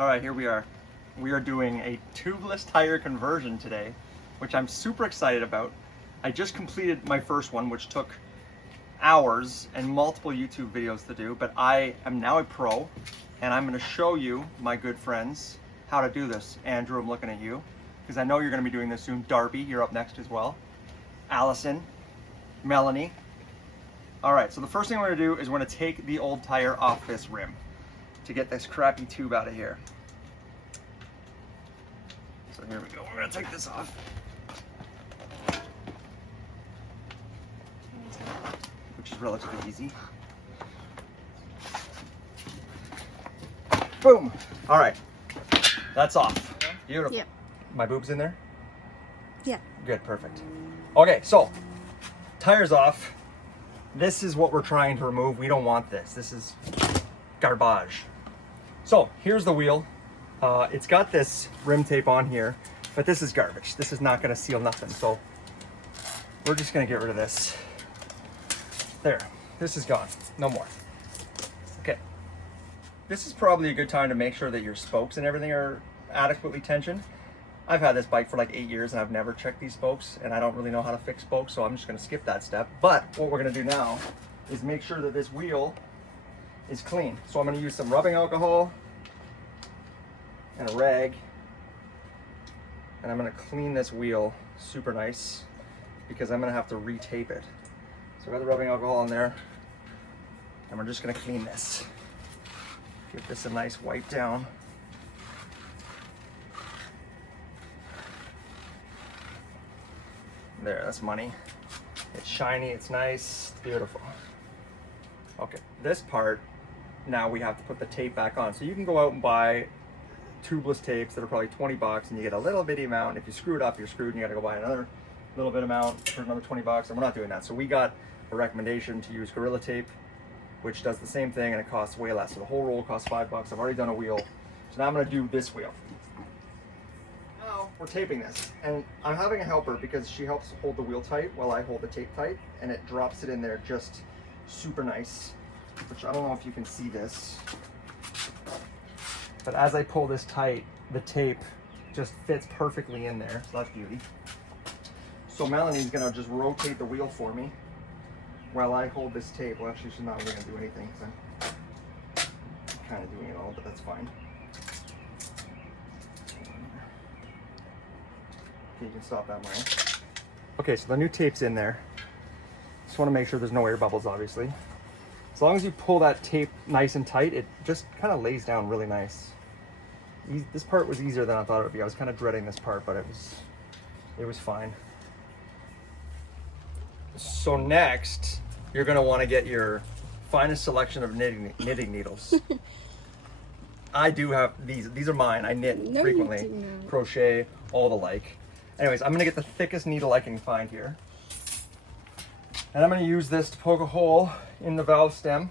All right, here we are. We are doing a tubeless tire conversion today, which I'm super excited about. I just completed my first one, which took hours and multiple YouTube videos to do, but I am now a pro, and I'm gonna show you, my good friends, how to do this. Andrew, I'm looking at you, because I know you're gonna be doing this soon. Darby, you're up next as well. Allison, Melanie. All right, so the first thing we're gonna do is we're gonna take the old tire off this rim to get this crappy tube out of here. So here we go, we're gonna take this off. Which is relatively easy. Boom! All right, that's off. Beautiful. Yep. My boob's in there? Yeah. Good, perfect. Okay, so, tire's off. This is what we're trying to remove. We don't want this. This is garbage. So, here's the wheel. It's got this rim tape on here, but this is garbage. This is not gonna seal nothing, so we're just gonna get rid of this. There, this is gone, no more. Okay, this is probably a good time to make sure that your spokes and everything are adequately tensioned. I've had this bike for like 8 years and I've never checked these spokes, and I don't really know how to fix spokes, so I'm just gonna skip that step. But what we're gonna do now is make sure that this wheel is clean. So I'm gonna use some rubbing alcohol and a rag, and I'm gonna clean this wheel super nice because I'm gonna have to retape it. So I got the rubbing alcohol in there, and we're just gonna clean this. Give this a nice wipe down. There, that's money. It's shiny, it's nice, beautiful. Okay, this part, now we have to put the tape back on. So you can go out and buy tubeless tapes that are probably 20 bucks, and you get a little bitty amount. If you screw it up, you're screwed, and you gotta go buy another little bit amount for another 20 bucks, and we're not doing that. So we got a recommendation to use Gorilla Tape, which does the same thing, and it costs way less. So the whole roll costs 5 bucks. I've already done a wheel. So now I'm gonna do this wheel. Now we're taping this, and I'm having a helper because she helps hold the wheel tight while I hold the tape tight, and it drops it in there just super nice, which I don't know if you can see this, but as I pull this tight, the tape just fits perfectly in there, so that's beauty. So Melanie's gonna just rotate the wheel for me while I hold this tape. Well, actually, she's not really gonna do anything because I'm kind of doing it all, but that's fine. Okay, you can stop that, Maya. Okay, so the new tape's in there. Just want to make sure there's no air bubbles, obviously. As long as you pull that tape nice and tight, it just kind of lays down really nice. This part was easier than I thought it would be. I was kind of dreading this part, but it was fine. So next, you're gonna want to get your finest selection of knitting needles. I do have these. These are mine. I knit frequently, crochet, all the like. Anyways, I'm gonna get the thickest needle I can find here, and I'm gonna use this to poke a hole in the valve stem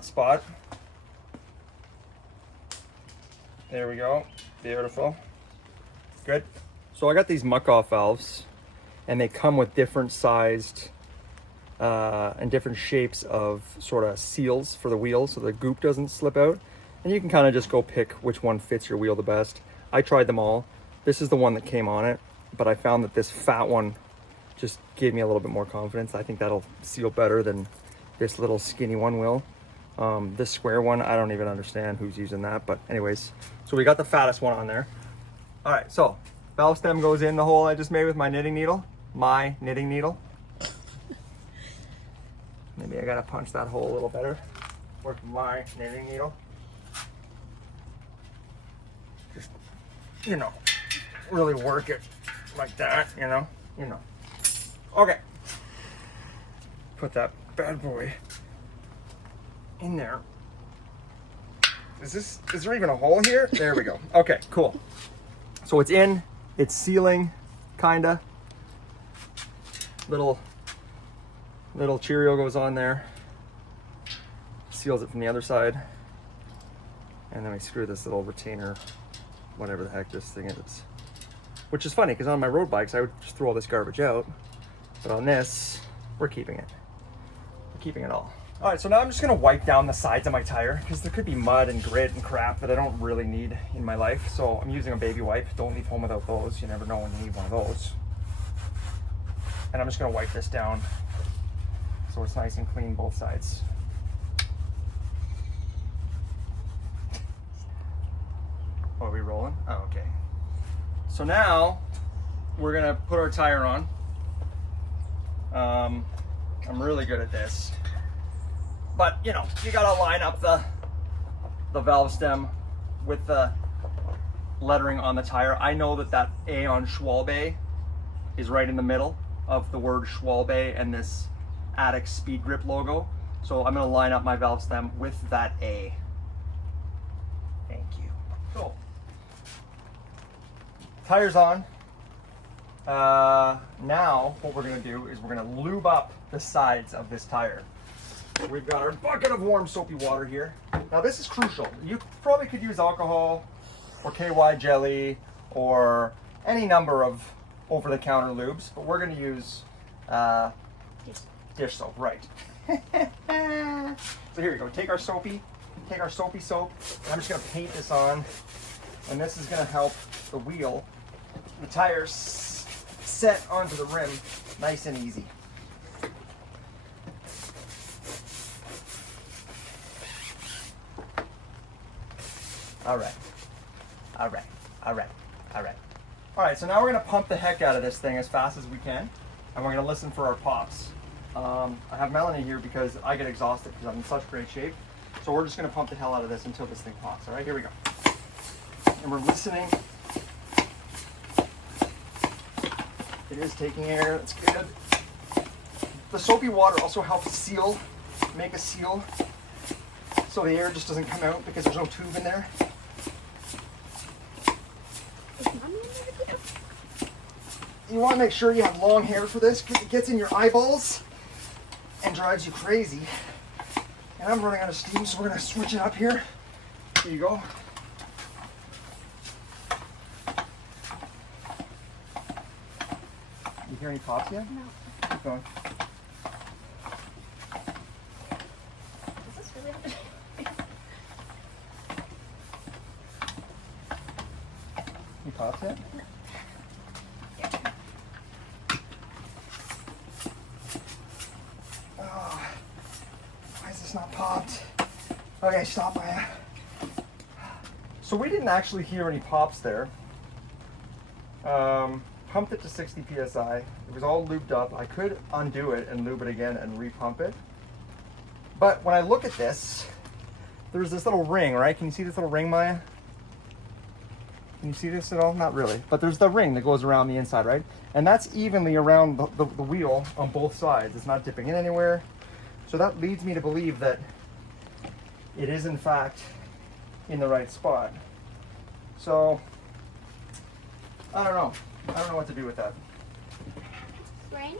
spot. There we go. Beautiful. Good. So I got these muck-off valves, and they come with different sized and different shapes of sort of seals for the wheel so the goop doesn't slip out. And you can kind of just go pick which one fits your wheel the best. I tried them all. This is the one that came on it, but I found that this fat one just gave me a little bit more confidence. I think that'll seal better than this little skinny one will. This square one, I don't even understand who's using that, but anyways. So we got the fattest one on there. All right, so valve stem goes in the hole I just made with my knitting needle. My knitting needle. Maybe I gotta punch that hole a little better. Work with my knitting needle. Just, you know, really work it like that, you know. Okay. Put that bad boy in there. Is there even a hole here? There we go. Okay, cool. So it's in, it's sealing, kinda. Little Cheerio goes on there, seals it from the other side, and then we screw this little retainer, whatever the heck this thing is. Which is funny, because on my road bikes, I would just throw all this garbage out, but on this, we're keeping it. We're keeping it all. All right, so now I'm just gonna wipe down the sides of my tire because there could be mud and grit and crap that I don't really need in my life. So I'm using a baby wipe. Don't leave home without those. You never know when you need one of those. And I'm just gonna wipe this down so it's nice and clean both sides. Oh, are we rolling? Oh, okay. So now we're gonna put our tire on. I'm really good at this. But you know, you gotta line up the valve stem with the lettering on the tire. I know that A on Schwalbe is right in the middle of the word Schwalbe and this Addict Speed Grip logo. So I'm gonna line up my valve stem with that A. Thank you. So, tire's on. Now what we're gonna do is we're gonna lube up the sides of this tire. We've got our bucket of warm soapy water here. Now this is crucial. You probably could use alcohol or KY jelly or any number of over-the-counter lubes, but we're going to use dish soap, right? So here we go. Take our soapy soap. And I'm just going to paint this on, and this is going to help the wheel, the tires set onto the rim nice and easy. All right, so now we're gonna pump the heck out of this thing as fast as we can, and we're gonna listen for our pops. I have Melanie here because I get exhausted because I'm in such great shape. So we're just gonna pump the hell out of this until this thing pops. All right, here we go. And we're listening. It is taking air, that's good. The soapy water also helps make a seal, so the air just doesn't come out because there's no tube in there. You want to make sure you have long hair for this because it gets in your eyeballs and drives you crazy. And I'm running out of steam, so we're going to switch it up here. Here you go. You hear any pops yet? No. Keep going. Is this really Any pops yet? No. Oh, why is this not popped? Okay, stop, Maya. So we didn't actually hear any pops there. Pumped it to 60 psi. It was all lubed up. I could undo it and lube it again and repump it. But when I look at this, there's this little ring, right? Can you see this little ring, Maya? Can you see this at all? Not really. But there's the ring that goes around the inside, right? And that's evenly around the wheel on both sides. It's not dipping in anywhere. So that leads me to believe that it is in fact in the right spot. So, I don't know. I don't know what to do with that. It's raining?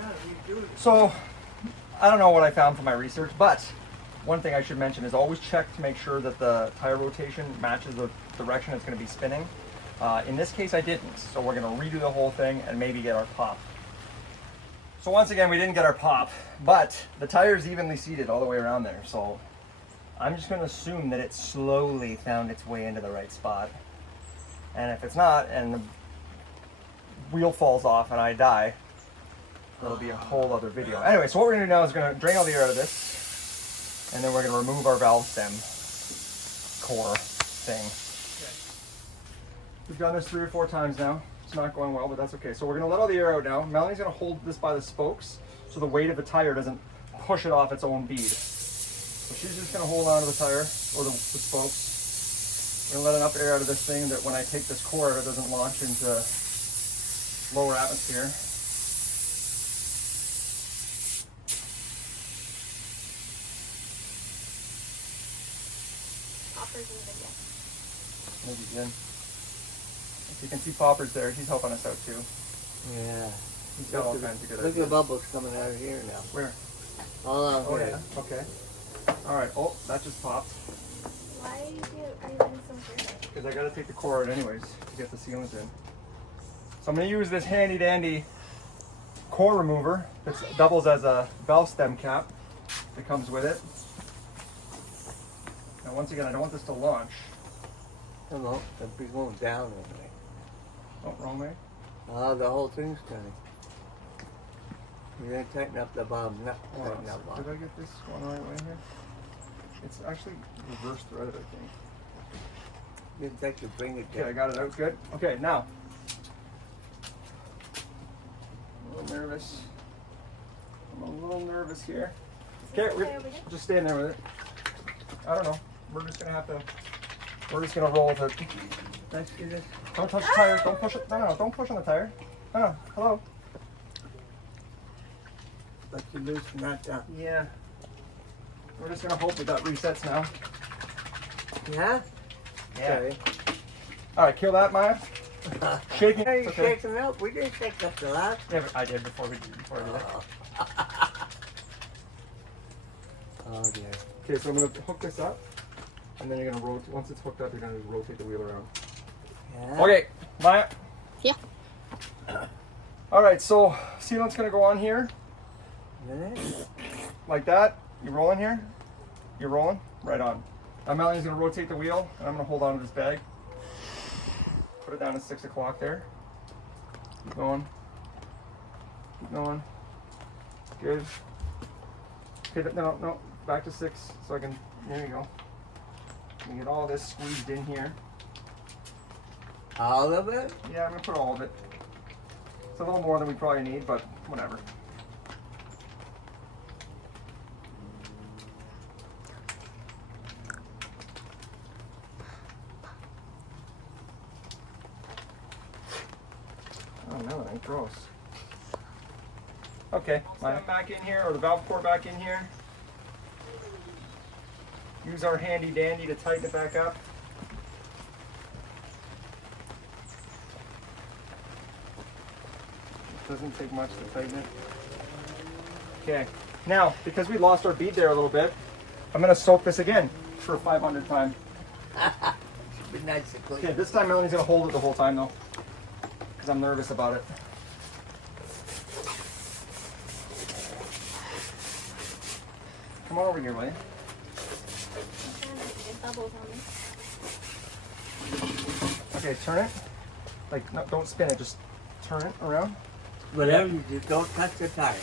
Yeah, we do. So, I don't know what I found from my research, but one thing I should mention is always check to make sure that the tire rotation matches the direction it's going to be spinning. In this case, I didn't, so we're going to redo the whole thing and maybe get our pop. So once again, we didn't get our pop, but the tire's evenly seated all the way around there, so I'm just going to assume that it slowly found its way into the right spot. And if it's not, and the wheel falls off and I die, that'll be a whole other video. Anyway, so what we're going to do now is we're going to drain all the air out of this, and then we're going to remove our valve stem core thing. We've done this 3 or 4 times now. It's not going well, but that's okay. So we're going to let all the air out now. Melanie's going to hold this by the spokes so the weight of the tire doesn't push it off its own bead. So she's just going to hold on to the tire, or the spokes. We're going to let enough air out of this thing that when I take this core out, it doesn't launch into lower atmosphere. Popper's in the video. Maybe he's in. If you can see Popper's there, he's helping us out too. Yeah. He's got all kinds of good Look ideas. at the bubbles coming out of here now. Where? All out Oh here. yeah, okay. Alright, oh, that just popped. Why are you being so serious? Because I gotta take the core out anyways to get the sealant in. So I'm gonna use this handy dandy core remover that doubles as a valve stem cap that comes with it. Now once again, I don't want this to launch. No, it'd be going down anyway. Oh, wrong way. Oh, the whole thing's turning. You're gonna tighten up the bottom. Not Hold tighten on. up bottom. Did I get this one the right way here? It's actually reverse threaded, I think. Didn't think to bring it Okay, I down. got it out good. Okay, now. A little nervous. I'm a little nervous here. Okay, we're just stand there with it. I don't know. We're just gonna roll with it. Let's do this. Don't touch the tire. Don't push it. No, don't push on the tire. No, hello. Let you loosen that down. Yeah. We're just gonna hope that resets now. Yeah? Okay. All right, kill that, Maya. Shaking. Hey, It's you okay. shaking it up? We didn't shake up the last. Yeah, but I did before I did that. Oh dear. Okay, so I'm gonna hook this up, and then you're gonna rotate. Once it's hooked up, you're gonna just rotate the wheel around. Yeah. Okay, Maya. Yeah. All right, so sealant's gonna go on here Minute. like that. You rolling here? You're rolling. Right on. Now Melanie's gonna rotate the wheel, and I'm gonna hold on to this bag. Put it down to 6 o'clock there. Keep going. Keep going. Good. Okay, no. Back to 6, so I can. There you go. You can get all this squeezed in here. All of it? Yeah, I'm gonna put all of it. It's a little more than we probably need, but whatever. Oh no, that ain't gross. Okay, back in here, or the valve core back in here. Use our handy dandy to tighten it back up. Doesn't take much to tighten it. Okay, now because we lost our bead there a little bit, I'm gonna soak this again for a 500 time. Should be nice and clean. Okay, this time Melanie's gonna hold it the whole time though, because I'm nervous about it. Come on over here, will you? It bubbles on me. Okay, turn it. Like, no, don't spin it, just turn it around. Whatever you do, don't touch the tire.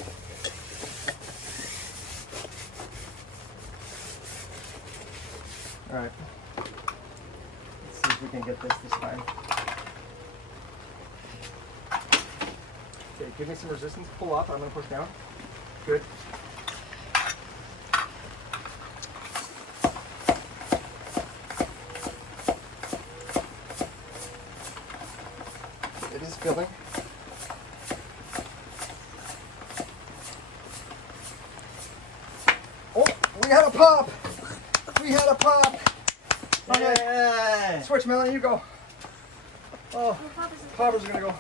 All right. Let's see if we can get this time. Okay, give me some resistance. Pull up. I'm gonna push down. Good. It is filling. Oh, we had a pop! We had a pop! Okay. Yeah. Switch, Melanie, you go. Oh, Popper's gonna go.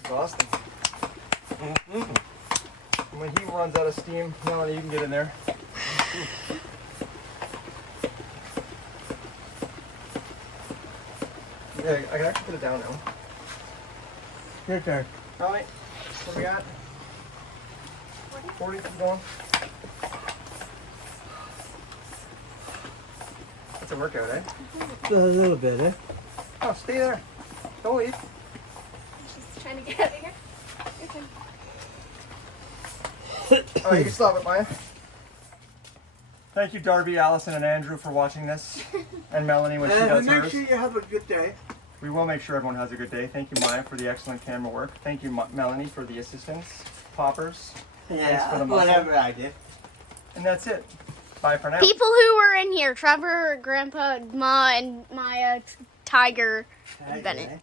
Exhausting. When he runs out of steam, Melanie, you can get in there. Yeah, I can actually put it down now. Your turn. Melanie, what we got? 40, keep going. That's a workout, eh? A little bit, eh? Oh, stay there. Don't leave. She's trying to get out of here. Your turn. Oh, you can stop it, Maya. Thank you, Darby, Allison, and Andrew for watching this. And Melanie when she does make hers. sure you have a good day. We will make sure everyone has a good day. Thank you, Maya, for the excellent camera work. Thank you, Melanie, for the assistance. Poppers. Thanks for the muscle. whatever I did. And that's it. Bye for now. People who were in here: Trevor, Grandpa, Ma, and Maya, Tiger, and Bennett.